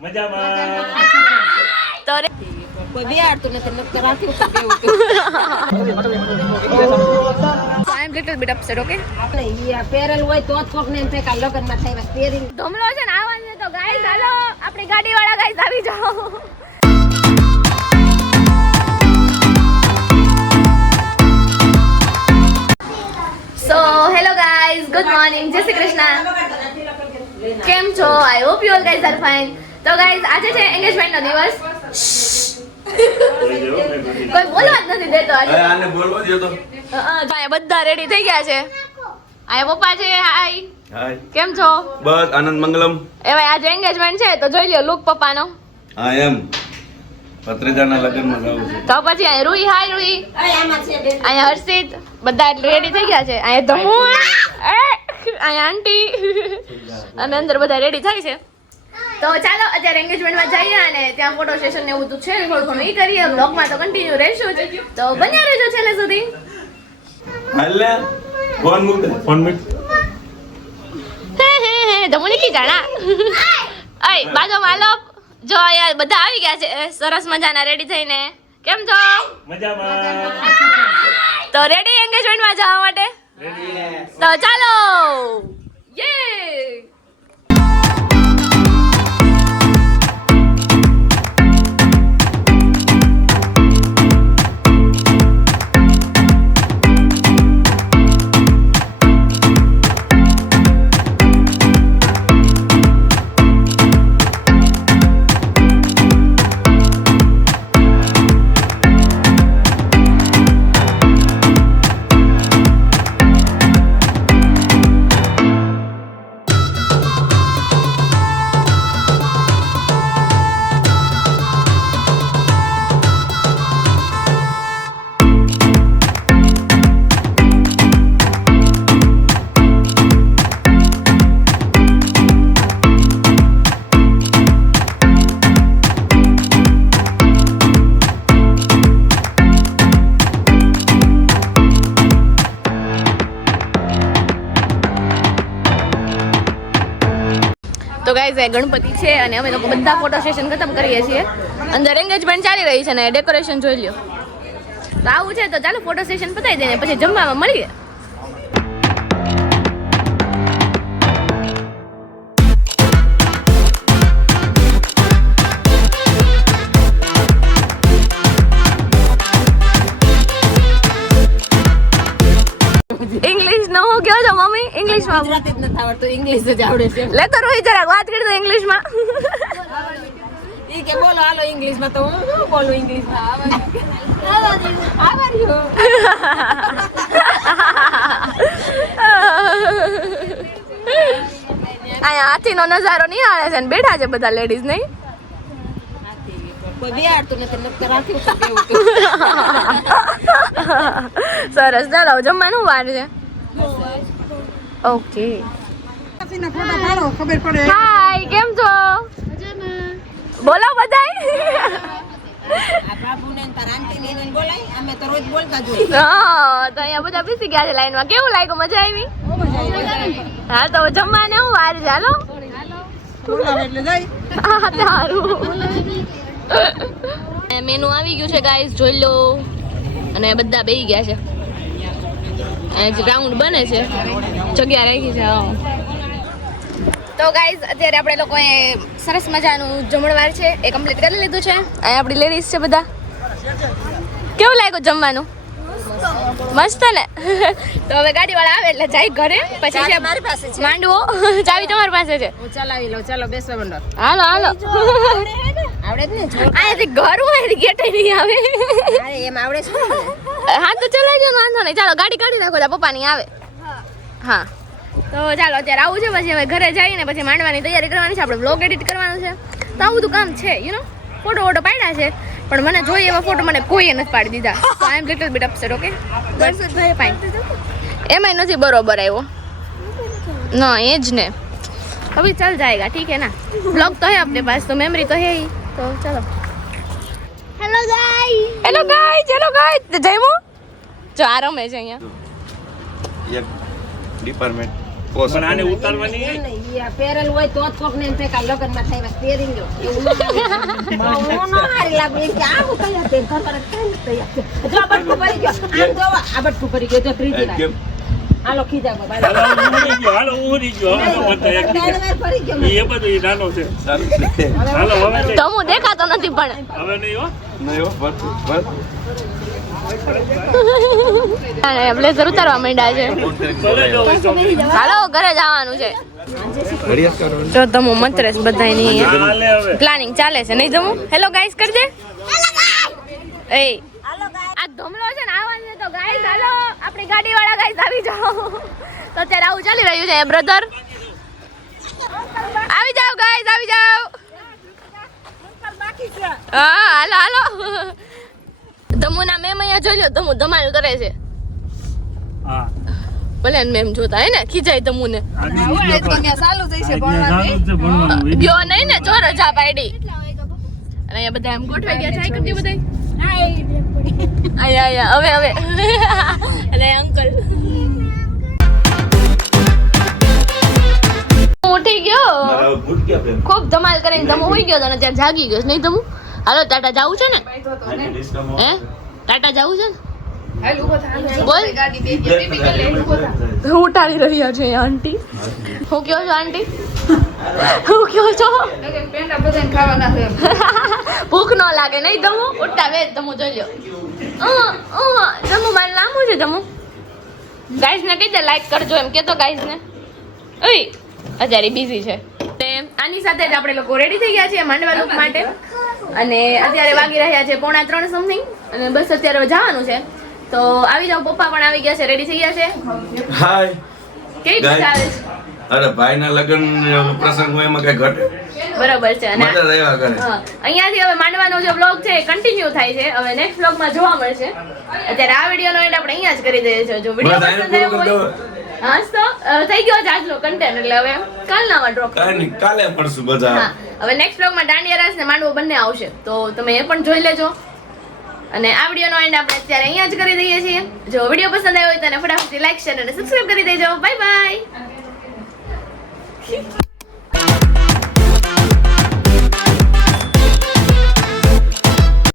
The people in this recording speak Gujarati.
મજામાં તો રે કોઈ બિહાડતું નથી નકર રાખ્યું તો કેવું આઈ એમ લિટલ બિટ અપસેટ ઓકે ઈ પહેરેલ હોય તો જ કોક ને એમ થાય કે લગનમાં થાય બસ પહેરીને ધમલો છે ને આવવાનું છે તો ગાઈસ હાલો આપણી ગાડી વાળા ગાઈસ આવી જાઓ so hello guys good morning જય શ્રી કૃષ્ણ કેમ છો I hope you all guys are fine તો ગાઈસ આજે છે એંગેજમેન્ટ નો દિવસ કોઈ બોલવા જ નથી દેતો આજે આને બોલવા દો તો અહીંયા બધા રેડી થઈ ગયા છે આયા પપ્પા છે હાય હાય કેમ છો બસ આનંદ મંગલમ એ ભાઈ આજે એંગેજમેન્ટ છે તો જોઈ લ્યો લુક પપ્પાનો હા એમ ભત્રીજાના લગ્નમાં જાવું છે તો પછી અહીંયા રૂહી હાય રૂહી આમાં છે બે અહીંયા હર્ષિત બધા રેડી થઈ ગયા છે અહીંયા ધમુ અહીંયા આંટી અને અંદર બધા રેડી થાય છે તો ચાલો અત્યારે એંગેજમેન્ટમાં જઈએ અને ત્યાં ફોટો સેશન ને એવું બધું છે થોડું ઘણું ઈ કરીએ બ્લોગમાં તો કન્ટિન્યુ રહેશું જ તો બન્યા રહેજો છેલ્લે સુધી હાલે ફોન મૂક હે ધમુની કી જાણા અય બાજુમાં હાલો જો અહીંયા બધા આવી ગયા છે સરસ મજાના રેડી થઈને કેમ છો મજામાં તો રેડી એંગેજમેન્ટમાં જવા માટે તો ચાલો યે તો ગાઈઝ એ ગણપતિ છે અને અમે લોકો બધા ફોટો સેશન ખતમ કરીએ છીએ અંદર એંગેજમેન્ટ ચાલી રહી છે ને ડેકોરેશન જોઈ લ્યો તો આવું છે તો ચાલો ફોટો સેશન પતાવી દઈએ પછી જમવામાં મળીએ ઇંગ્લિશ નો હું કયો છો મમ્મી ઇંગ્લિશમાં ગુજરાતી જ નથી આવડતું ઇંગ્લિશ જ આવડે છે લે તો રોહિત જરાક વાત કરી દો ઇંગ્લિશમાં ઈ કે બોલો હાલો ઇંગ્લિશમાં તો હું શું બોલું ઇંગ્લિશમાં આવડ્યું અહીંયા હાથીનો નજારો નિહાળે છે ને બેઠા છે બધા લેડીઝ નહીં કોઈ બિહાડતું નથી નકર રાખ્યું તો કેવું સરસ ચાલો જમવાનું વાર છે ઓકે હાય કેમ છો બોલો બધાય આ બાબુને ને તાર આંટીને એને બોલાય અમે તો રોજ બોલતા જ હોય હા તો અહીંયા બધા બેસી ગયા છે લાઈનમાં કેવું લાગ્યું મજા આવી હા તો જમવાને હું વાર છે હાલો એટલે જાય હા સારું મેનુ આવી ગયું છે ગાઈસ જોઈ લો અને બધા બેસી ગયા છે અહીંયા ગ્રાઉન્ડ બને છે જગ્યા રાખી છે તો ગાઈસ અત્યારે આપણે લોકોએ સરસ મજાનું જમણવાર છે એ કમ્પ્લીટ કરી લીધું છે અહીંયા આપણી લેડીઝ છે બધા કેવું લાગ્યું જમવાનું મસ્ત ને તો હવે ગાડીવાળા આવે એટલે જાય ઘરે પછી છે મારી પાસે છે માંડવો ચાવી તમારી પાસે છે હું ચલાવી લઉં ચાલો બેસવા મંડો હાલો હાલો આવડે જ ને અહીંયાથી ઘર હોય ગેટ નહીં આવે અરે એમ આવડે છે હા તો ચલાઈ ગયો વાંધો નહીં ચાલો ગાડી કાઢી નાખો પપ્પાની આવે હા તો ચાલો અત્યારે આવું છે પછી હવે ઘરે જઈને પછી માંડવાની તૈયારી કરવાની છે આપણે વ્લોગ એડિટ કરવાનું છે તો આવું બધું કામ છે યુ નો ફોટો વોટો પાડ્યા છે પણ મને જોઈએ એવા ફોટો મને કોઈએ નથી પાડી દીધા તો આઈ એમ લિટલ બિટ અપસેટ ઓકે ભાઈ ફાઇન એમાંય નથી બરોબર આવ્યો ના એ જ ને अभी चल जाएगा ठीक है ना ब्लॉग तो है अपने पास तो मेमोरी तो है ही तो चलो हेलो गाइस जयमो जो आ रहा है અહીંયા એક ડિપાર્ટમેન્ટ પોસ પણ આને ઉતારવાની એમ નહીં, ઈ આ પહેરેલું હોય તો જ કોકને એમ થાય કે આ લગ્નમાં થાય બસ પહેરી લ્યો. એવું ન આવે. હું ન હારી લાગુ. એમ કે આ હું તૈયાર થઈને ઘર પર જ થઈને તૈયાર છે. જો આ બટકું ભરી ગયો. આમ જોવો, આ બટકું ભરી ગયો. જો ત્રીજી વાર. કેમ હાલો ખીજા ગો ભાઈ. હાલો ઉડી ગયો હાલો બધા એક ત્રણ વાર ભરી ગયો. એ બધું ઈ નાનો છે સારું છે હાલો હવે નહીં. તમુ દેખાતો નથી પણ હવે નહીં હો નહીં હો, બસ બસ બ્લેઝર ઉતારવા માંડ્યા છે ભલે જો હોય તો હાલો ઘરે જવાનું છે ઘડિયાળ કરવાની જો તમુ મંત્રેસ બધાયની હાલે હવે પ્લાનિંગ ચાલે છે નહીં તમુ હેલો ગાઈસ કરજે એ આ ધમલો છે ને આવવાનું છે તો ગાઈસ હાલો આપણી ગાડી વાળા ગાઈસ આવી જાઓ તો અત્યારે આવું ચાલી રહ્યું છે બ્રધર આવી જાઓ ગાઈસ આવી જાઓ હા હાલો હાલો ધમુના મેમ અહીંયા જોઈ લો ધમુ ધમાલ કરે છે હા ભલે ને મેમ જોતા હે ને ખીજાય ધમુને ચાલુ થઈ છે ભણવાનું ગયો નહીં ને જો રજા પાડી અને અહીંયા બધા એમ ગોઠવાઈ ગયા છે આ કરતી બધા આયા હવે હવે અને અંકલ ઉઠી ગયો મારા બૂટ ક્યાં પેન ખૂબ ધમાલ કરીને ધમુ હોઈ ગયો અને ત્યારે જાગી ગયો છે નહીં ધમુ હાલો ટાટા જાવું છે ને હે ટાટા જાવું છે ને બોલ ઉઠાડી રહ્યા છે આંટી હું કયો છો આંટી હું કયો છો ભૂખ ન લાગે નહીં ધમુ ઉઠતા વેજ ધમુ જોઈ લ્યો ધમુ મારે લાંબુ છે ધમુ ગાઈસ ને કીધે લાઈક કરજો એમ કેતો ગાઈસ ને ઓય અત્યારે બિઝી છે તે આની સાથે જ આપણે લોકો રેડી થઈ ગયા છીએ માંડવા લુક માટે અને અત્યારે વાગી રહ્યા છે 2:45 સમથિંગ અને બસ અત્યારે જવાનું છે તો આવી જાવ પપ્પા પણ આવી ગયા છે રેડી થઈ ગયા છે હાય કેવી મજા આવે છે અરે ભાઈના લગ્ન પ્રસંગ હોય એમાં કઈ ઘટે બરાબર છે અને મજા રહ્યા કરે હા અહીંયાથી હવે માંડવાનો જે વ્લોગ છે એ કન્ટિન્યુ થાય છે હવે નેક્સ્ટ વ્લોગમાં જોવા મળશે અત્યારે આ વિડીયોનો એન્ડ આપણે અહીંયા જ કરી દઈએ છીએ જો વિડીયો બસ પસંદ આવ્યો હોય હા તો થઈ ગયો છે આજનો કન્ટેન્ટ એટલે હવે કાલનામાં ડ્રોપ કાંઈ નહીં કાલે મળશું બધા હા હવે નેક્સ્ટ વ્લોગમાં દાંડિયા રાસ ને માંડવો બંને આવશે તો તમે એ પણ જોઈ લેજો અને આ વિડીયોનો એન્ડ આપણે અત્યારે અહીંયા જ કરી દઈએ છીએ જો વિડીયો પસંદ આવ્યો હોય તો ફટાફટ લાઈક શેર અને સબસ્ક્રાઇબ કરી દેજો બાય બાય